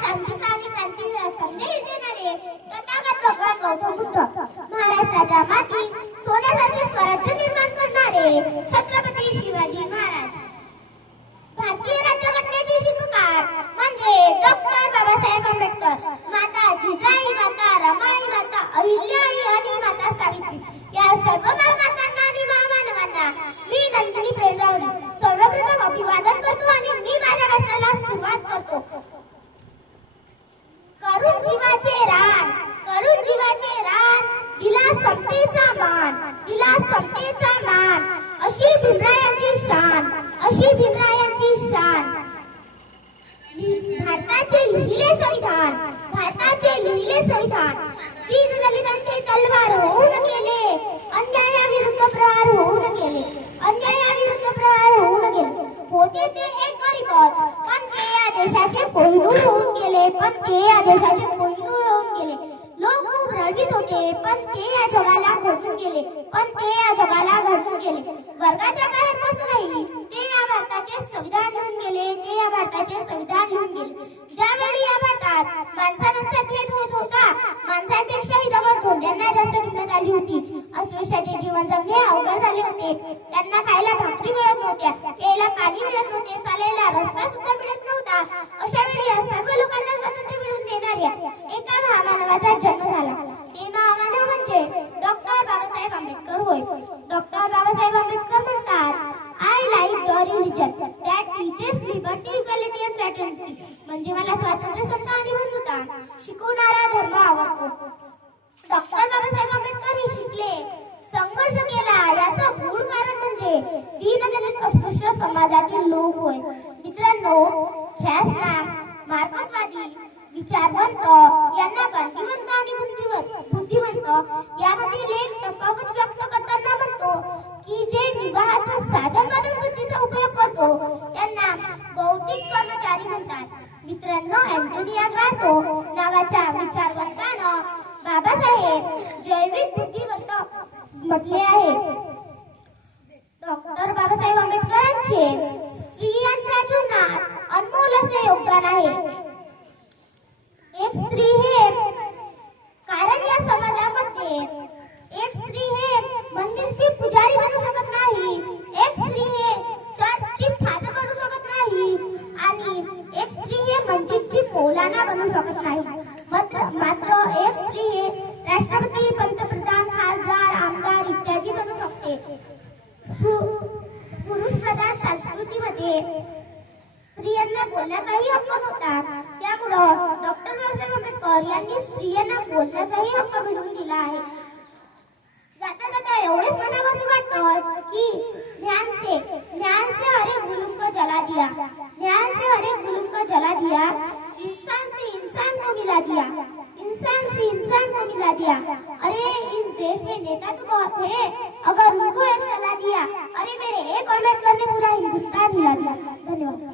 शांतीचा आणि क्रांतीचा संदेश देणारे तथागत भगवान गौतम बुद्ध, महाराष्ट्राच्या मातीत सोन्यासारखे स्वराज्य निर्माण करणारे छत्रपती शिवाजी महाराज, भारतीय राज्यघटनेचे शिल्पकार म्हणजे डॉक्टर बाबासाहेब आंबेडकर, माता जिजाई, माता रमाई, माता अहिल्याबाई आणि माता सावित्री या सर्व महामातांना आणि महामानवांना मी नंदिनी प्रेमरावली सर्वप्रथम अभिवादन करतो आणि मी माझ्या भाषणाला सुरुवात करतो. करून जीवाचे रान, करून जीवाचे रान, दिला समतेचा मान, दिला समतेचा मान, अशी भीमरायांची शान, अशी भीमरायांची शान. भारताचे लिहिले संविधान, भारताचे लिहिले संविधान, दीन दलितांचे तलवार होऊन गेले, अन्यायाविरुद्ध प्रहार होऊन गेले, अन्यायाविरुद्ध प्रहार होऊन गेले. होते ते एक गरीबच, पण ते या देशाचे कोहिनूर होऊन गेले, पण ते या देशाचे कोहिनूर होऊन गेले. लोक खूप रडवीत होते, पण ते या जगाला घडवून गेले, पण ते या जगाला घडवून गेले. वर्गाच्या बाहेर बसूनही ते या भारताचे संविधान लिहून गेले, ते या भारताचे संविधान लिहून गेले. ज्यावेळी या भारतात माणसांचा भेद होत होता, माणसांपेक्षाही दगड-धोंड्यांना जास्त किंमत आली होती, अस्पृश्याचे जीवन जगणे अवघड झाले होते, त्यांना खायला भाकरी मिळत नव्हत्या, प्यायला पाणी मिळत नव्हते, चालायला रस्ता सुद्धा मिळत नव्हता. अशा वेळी या सर्व लोकांना स्वातंत्र्य मिळवून देणाऱ्या एका महामानवाचा जन्म झाला. ते महामानव म्हणजे डॉक्टर बाबासाहेब आंबेडकर होय. डॉक्टर बाबासाहेब आंबेडकर म्हणतात, I like the religion that teaches liberty, equality and fraternity. म्हणजे मला स्वातंत्र्य, समता आणि बंधुता शिकवणारा धर्म आवडतो. डॉक्टर बाबासाहेब आंबेडकर हे शिकले, संघर्ष केला, याचं मूळ कारण म्हणजे दीनदलित अस्पृश्य समाजातील लोक होय. मित्रांनो, ख्यास्ता, मार्क्सवादी, विचारवंत यांना गांधीवंत आणि बुद्धिवंत यामधील एक तफावत व्यक्त करताना म्हणतो की जे निवाहाचं साधन म्हणून बुद्धीचा उपयोग करतो त्यांना बौद्धिक कर्मचारी म्हणतात. मित्रांनो, अँटोनियो ग्रासो नावाच्या विचारवंतानं बाबासाहेब जैविक बुद्धिवंत म्हटले आहे. डॉक्टर बाबासाहेब आंबेडकरांचे स्त्रियांच्या जीवनात अनमोल असे योगदान आहे. एक स्त्री हे कारण या समाजामध्ये एक स्त्री हे मंदिरची पुजारी बनू शकत नाही, एक स्त्री हे चर्चची फादर बनू शकत नाही आणि एक स्त्री हे मस्जिदची मौलाना बनू शकत नाही. मात्र एक स्त्री हे राष्ट्रपती, पंतप्रधान, खासदार, आमदार इत्यादी बनू शकते. पुरुष प्रधान संस्कृतीमध्ये स्त्रियांना बोलण्याचाही हक्क नव्हता. त्यामुळं डॉक्टर बाबासाहेब आंबेडकर यांनी स्त्रियांना बोलण्याचाही हक्क मिळवून दिला आहे. जाता जाता एवढेच म्हणावंसं वाटतं की ध्यान से हर एक जुल्म को जला दिया, ध्यान से हर एक जुल्म को जला दिया, इंसान से इंसान को मिला दिया, इंसान से इंसान को मिला दिया. अरे इस देश में नेता तो बहुत है, अगर उनको एक सलाह दिया, अरे मेरे एक आंबेडकर ने पूरा हिंदुस्तान हिला दिया. धन्यवाद.